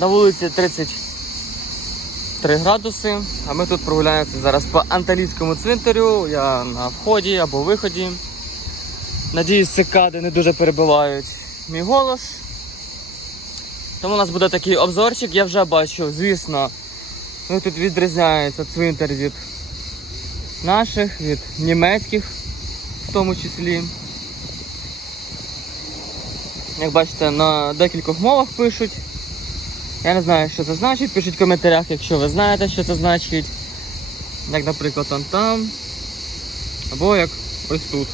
На вулиці 33 градуси, а ми тут прогуляємося зараз по анталійському цвинтарю. Я на вході або виході. Надіюсь, цикади не дуже перебивають мій голос. Тому у нас буде такий обзорчик. Я вже бачу, звісно, ну, тут відрізняється цвинтар від наших, від німецьких в тому числі. Як бачите, на декількох мовах пишуть. Я не знаю, що це значить. Пишіть в коментарях, якщо ви знаєте, що це значить. Як, наприклад, там там. Або як ось тут.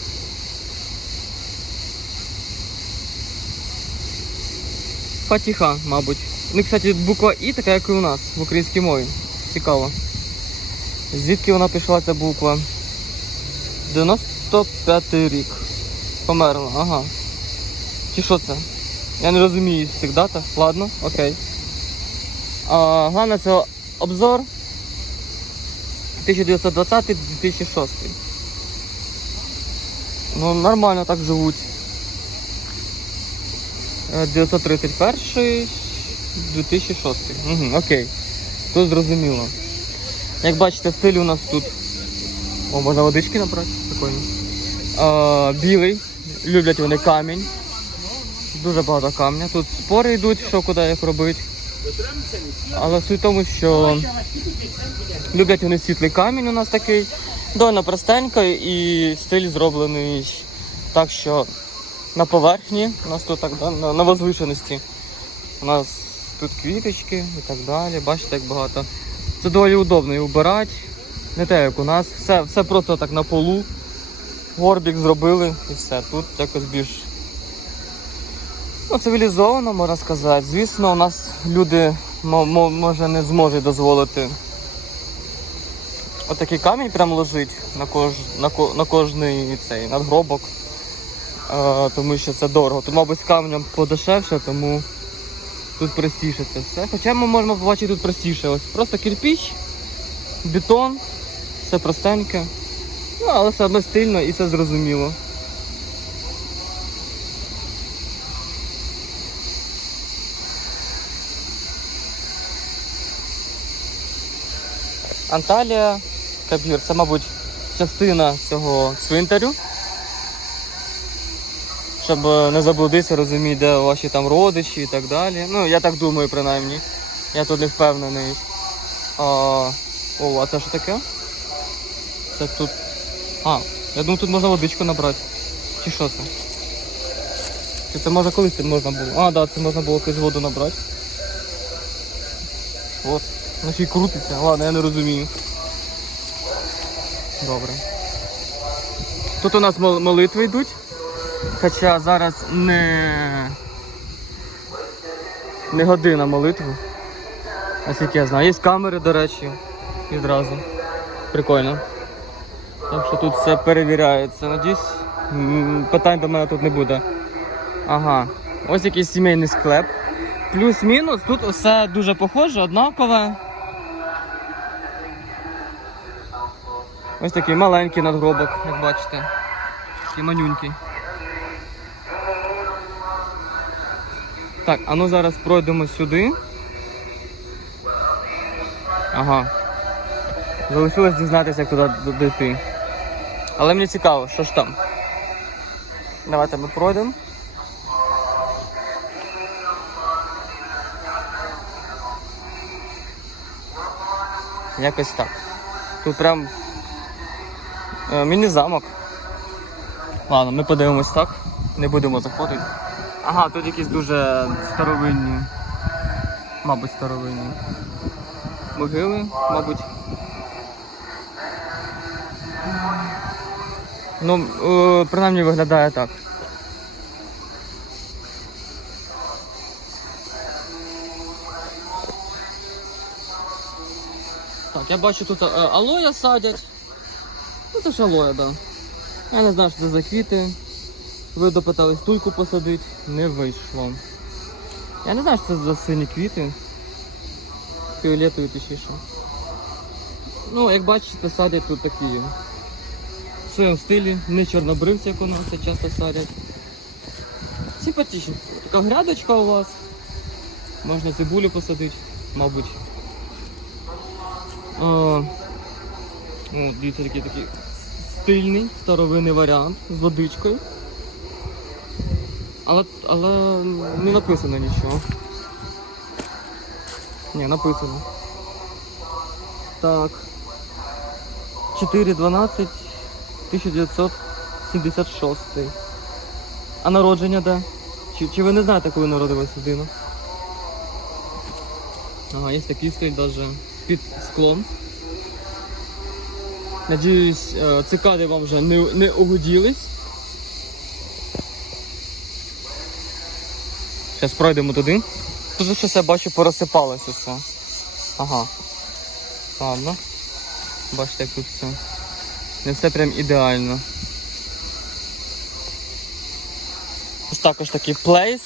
Фатіха, мабуть. Ну, кстати, буква І така, як і у нас в українській мові. Цікаво. Звідки вона пішла ця буква? 95-й рік. Померла, ага. Чи що це? Я не розумію цих датах. Ладно, окей. А, головне це обзор 1920-2006. Ну, нормально так живуть. Е, 931 2006. Угу, окей. Тут зрозуміло. Як бачите, стиль у нас тут. О, можна водички набрати, прикольно. А, білий. Люблять вони камінь. Дуже багато камня. Тут спори йдуть, що куди як робити. Але суть в тому, що люблять вони світлий камінь у нас такий. Довольно простенько і стиль зроблений так, що на поверхні, у нас тут так, да, на, на возвишеності. У нас тут квіточки і так далі. Бачите, як багато. Це доволі удобно і убирати. Не те, як у нас. Все, все просто так на полу. Горбік зробили і все. Тут якось більш ну, цивілізовано, можна сказати. Звісно, у нас люди мо- мо- може не зможуть дозволити отакий камінь прям ложить на, кож, на, на кожний цей надгробок. Е, тому що це дорого. Тут, мабуть, з каменем подешевше, тому тут простіше це все. Хоча ми можемо побачити тут простіше. Ось просто кирпіч, бетон, все простеньке. Ну, але саме стильно і це зрозуміло. Анталія, Кабір, це, мабуть, частина цього цвинтарю. Щоб е, не заблудитися, розуміти, де ваші там родичі і так далі. Ну, я так думаю, принаймні. Я тут не впевнений. А, о, а це що таке? Це тут. А, я думаю, тут можна водичку набрати. Чи що це? Чи це може колись тут можна було? А, так, да, це можна було якусь воду набрати. От. Й крутиться. Ладно, я не розумію. Добре. Тут у нас молитви йдуть. Хоча зараз не, не година молитви. Наскільки я знаю. Є камери, до речі, відразу. Прикольно. Так що тут все перевіряється. Надіюсь, питань до мене тут не буде. Ага. Ось якийсь сімейний склеп. Плюс-мінус, тут все дуже похоже, однакове. Ось такий маленький надгробок, як бачите. Такий манюнький. Так, а ну зараз пройдемо сюди. Ага. Залишилось дізнатися, як туди дійти. Але мені цікаво, що ж там. Давайте ми пройдемо. Якось так. Тут прям міні-замок. Ладно, ми подивимось так. Не будемо заходити. Ага, тут якісь дуже старовинні. Мабуть, старовинні. Могили, мабуть. Ну, е, принаймні виглядає так. Так, я бачу тут е, алоя садять. Ну це ж алоя, да. Я не знаю, що це за квіти. Ви допитались туйку посадити, не вийшло. Я не знаю, що це за сині квіти. Фіолетові точніше. Ну, як бачите, садять тут такі в своєму стилі, не чорнобривці, як у нас часто садять. Симпатично. Така грядочка у вас. Можна цибулю посадити, мабуть. А, о, дивіться, такий такий стильний старовинний варіант з водичкою. Але, але не написано нічого. Ні, написано. Так. 4.12 1976. А народження де? Чи, чи ви не знаєте, коли народилась людина? Ага, є такий стиль даже під склом. Надіюсь, е, цикади вам вже не, не угоділись. Зараз пройдемо туди. Тут щось я бачу порозсипалося все. Ага. Ладно. Бачите, як тут все. Не все прям ідеально. Ось також такий плейс.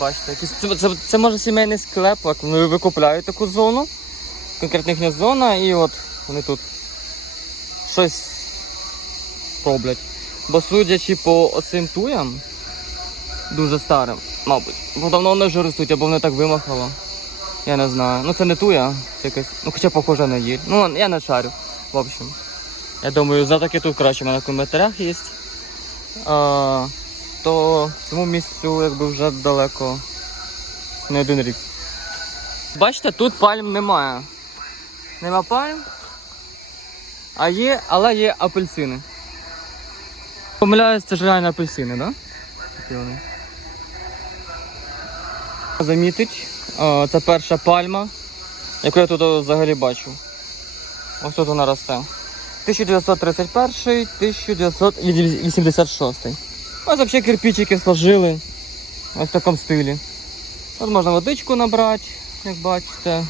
Бачите, якийсь- це, це, це може сімейний склеп, як вони викупляють таку зону. Конкретно їхня зона і от вони тут щось роблять. Бо судячи по оцим туям, дуже старим, мабуть. Бо давно вони вже ростуть, або вони так вимахало. Я не знаю. Ну це не туя, це якась. Ну хоча похоже на їль. Ну я не шарю. В общем. Я думаю, за таки тут краще в мене в коментарях є. А, то цьому місцю якби вже далеко не один рік. Бачите, тут пальм немає. Нема пальм. А є, але є апельсини. Помиляюсь, це ж реально апельсини, так? Да? Замітить, це перша пальма, яку я тут взагалі бачу. Ось тут вона росте. 1931-1986. Ось взагалі кирпичики сложили. Ось в такому стилі. Тут можна водичку набрати, як бачите.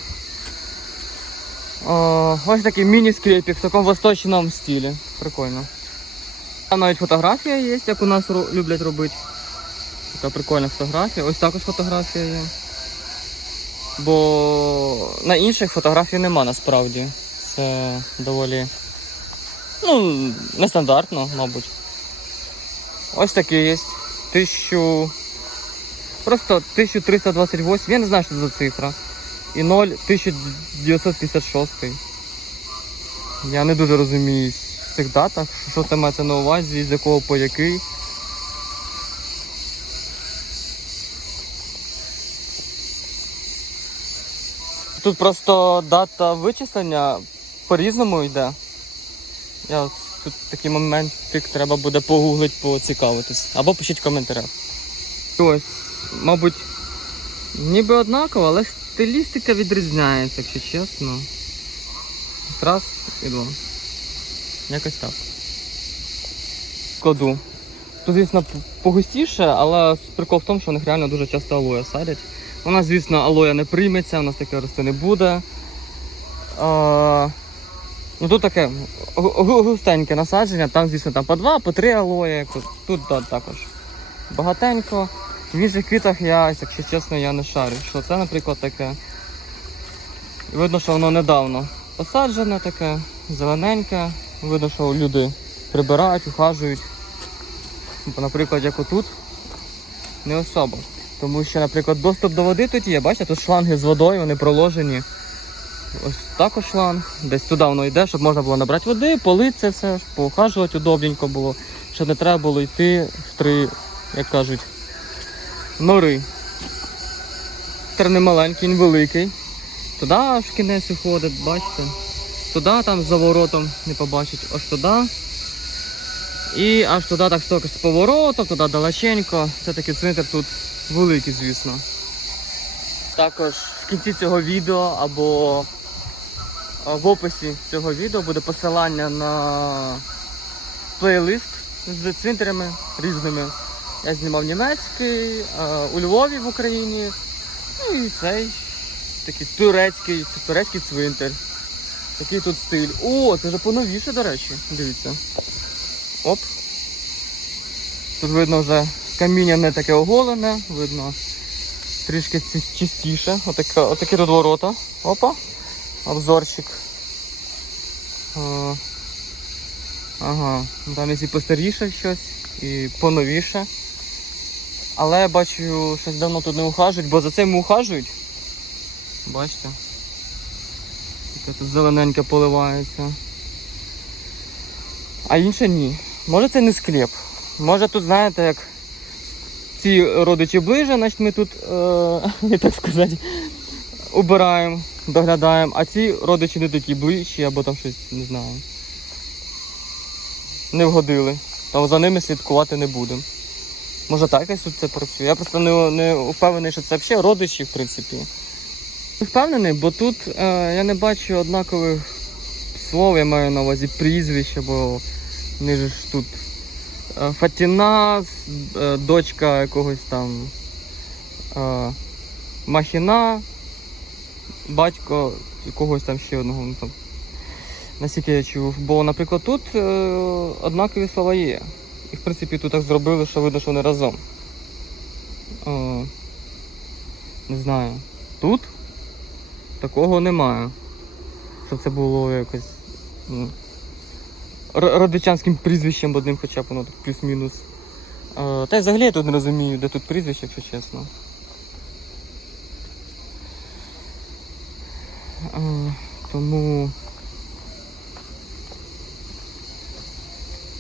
Ось такий міні-скрепик в такому восточному стилі. Прикольно. Там навіть фотографія є, як у нас люблять робити. Така прикольна фотографія. Ось також фотографія є. Бо на інших фотографій нема насправді. Це доволі ну, нестандартно, мабуть. Ось такий є. Тисячу. Просто 1328. Я не знаю, що це за цифра. І 0 1956. Я не дуже розумію в цих датах, що це мається на увазі, з якого по який. Тут просто дата вичислення по-різному йде. Я тут такий моментик треба буде погуглити, поцікавитись. Або пишіть в коментарях. Ось, мабуть, ніби однаково, але стилістика відрізняється, якщо чесно. Раз і два. Якось так. Кладу. Тут, звісно, погустіше, але прикол в тому, що у них реально дуже часто алоя садять. У нас, звісно, алоя не прийметься, у нас таке рости не буде. А, ну тут таке гу- гу- густеньке насадження, там, звісно, там по два, по три. Тут, тут да, також багатенько. В інших квітах я, якщо чесно, я не шарю. Що це, наприклад, таке. Видно, що воно недавно посаджене таке, зелененьке. Видно, що люди прибирають, ухажують. Наприклад, як отут, не особо. Тому що, наприклад, доступ до води тут є, бачите, тут шланги з водою, вони проложені. Ось також шланг. Десь туди воно йде, щоб можна було набрати води, полити все, поухажувати удобненько було, щоб не треба було йти в три, як кажуть, нори. Тепер не маленький, він великий. Туди аж в кінець уходить, бачите. Туди там за воротом не побачить, аж туди. І аж туди так столько з поворотом, туди далеченько. Це такий цвинтар тут великий, звісно. Також в кінці цього відео або в описі цього відео буде посилання на плейлист з цвинтарями різними. Я знімав німецький, у Львові в Україні. Ну і цей такий турецький, це турецький цвинтар. Такий тут стиль. О, це вже поновіше, до речі. Дивіться. Оп. Тут видно вже каміння не таке оголене, видно трішки чистіше. Отаке, отакі тут ворота. Опа. Обзорчик. Е, Ага, там і постаріше щось, і поновіше. Але я бачу, щось давно тут не ухажують, бо за цим ухажують. Бачите? Яке тут зелененьке поливається. А інше ні. Може це не склеп. Може тут, знаєте, як ці родичі ближе, значить ми тут, е, так сказати, убираємо, доглядаємо, а ці родичі не такі ближчі або там щось, не знаю. Не вгодили. Там за ними слідкувати не будемо. Може так якось тут це працює. Я просто не, не впевнений, що це взагалі родичі, в принципі. Не Впевнений, бо тут е, я не бачу однакових слов, я маю на увазі прізвища, бо вони ж тут е, Фатіна, е, дочка якогось там е, Махіна, батько якогось там ще одного. Ну, там, наскільки я чув. Бо, наприклад, тут е, однакові слова є. І в принципі тут так зробили, що видно, що вони разом. Е, не знаю. Тут такого немає. Щоб це було якось. ну, родичанським прізвищем одним хоча б воно так плюс-мінус. Е, та й взагалі я тут не розумію, де тут прізвище, якщо чесно. Е, тому.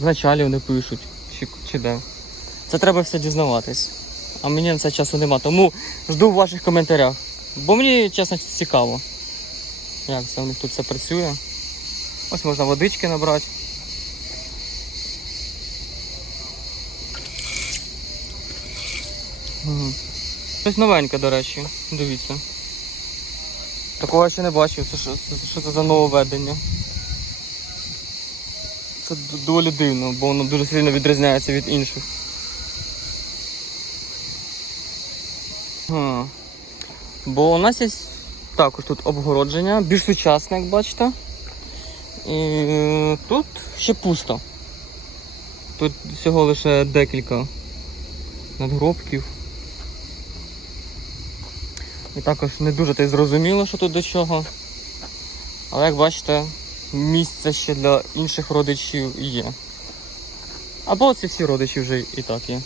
В началі вони пишуть, чи, чи де. Це треба все дізнаватись. А мені на це часу нема. Тому жду в ваших коментарях. Бо мені, чесно, цікаво, як це у них тут все працює. Ось можна водички набрати. Щось новеньке, до речі, дивіться. Такого я ще не бачив. Це що, що це за нововведення? Це доволі дивно, бо воно дуже сильно відрізняється від інших. Ага. Бо у нас є також тут обгородження, більш сучасне, як бачите. І е, тут ще пусто. Тут всього лише декілька надгробків. І також не дуже зрозуміло, що тут до чого. Але як бачите, місце ще для інших родичів є. Або це всі родичі вже і так є.